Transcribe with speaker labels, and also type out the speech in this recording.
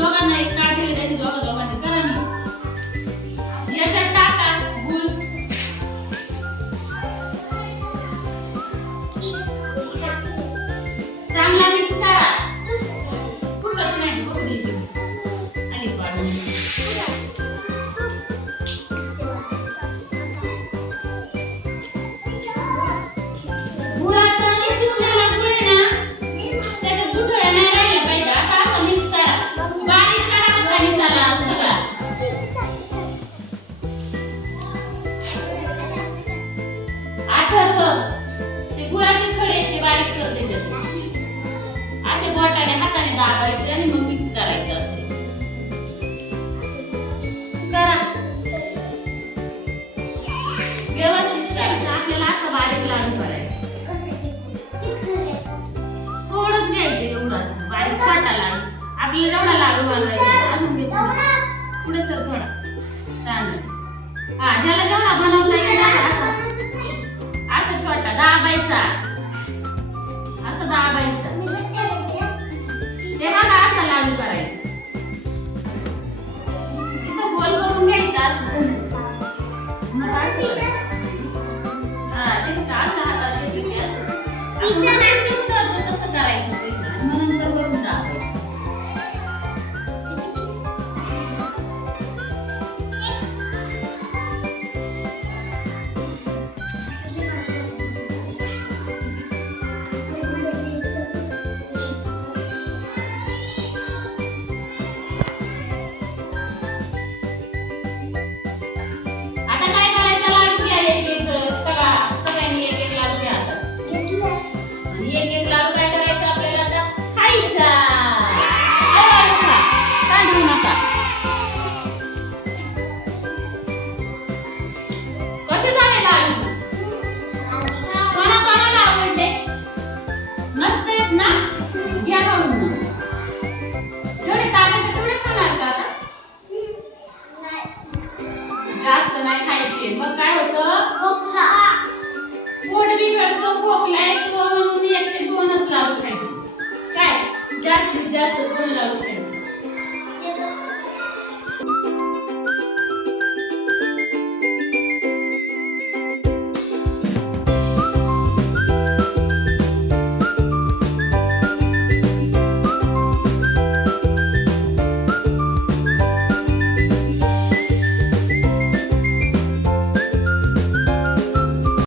Speaker 1: 動画の一 दाबायचे आणि मग मिक्स करायचं असेल करा. व्यवस्थित करायचं आपल्याला असं बारीक लाडू करायचं. थोडंच घ्यायचं एवढं बारीक छोटा लाडू. आपल्याला जेवढा लाडू बनवायचा अजून घे पुढे सर थोडा. हा ज्याला जेवढा बनवता येईल असा छोटा दाबायचा. teacher and his तुम्ही करतो खोकला एक दोन म्हणून येते दोनच लाडू खायचे. काय? जास्तीत जास्त दोन लाडू खायचे.